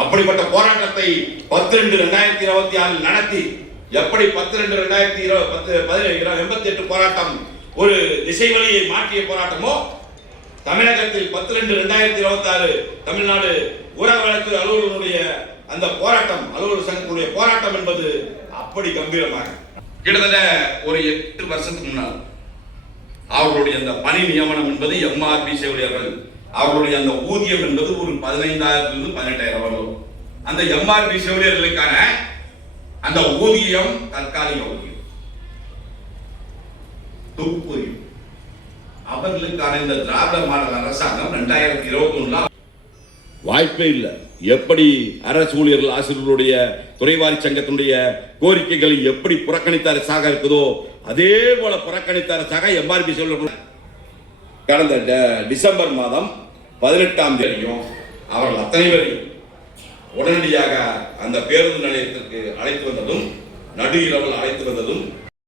அப்படிப்பட்ட போராட்டத்தை 10/2/2026 நடத்தி எப்படி 10/2/2088 போராட்டம் ஒரு திசை வழியை மாற்றிய போராட்டமோ தமிழகத்தில் 10/2/2026 தமிழ்நாடு ஊரக வழக்கு அலுவலர்களுடைய அந்த போராட்டம் அலுவலர் சங்கத்துடைய போராட்டம் என்பது அப்படி கம்பீரமாக கிட்டத்தட்ட ஒரு 8 வருஷத்துக்கு முன்னால் அவர்களுடைய அந்த பணி நியமனம் என்பது எம்ஆர்பி செவிலியர்கள் அவர்களுடைய அந்த ஊதியம் என்பது ஒரு 15,000 18,000 வரும். அந்த எம்ஆர்பி செவிலியர்களுக்கான அந்த ஊதியம் தற்காலிக ஊதியம் தொகுப்பூதியம் அவர்களுக்கான இந்த திராவிட மாடல் அரசாங்கம் 2021 வாய்ப்பே இல்லை. எப்படி அரசு ஊழியர்கள் ஆசிரியர்களுடைய துறைவாரி சங்கத்தினுடைய கோரிக்கைகளை எப்படி புறக்கணித்த அரசாக இருக்குதோ அதே போல புறக்கணித்த அரசாக எம்ஆர்பி செவிலியர்கள் கடந்த டிசம்பர் மாதம் 18ஆம் தேதியும் அவர்கள் அத்தனை பேரையும் உடனடியாக அந்த பேருந்து நிலையத்திற்கு அழைத்து வந்ததும் நடு இரவில் அழைத்து வந்ததும்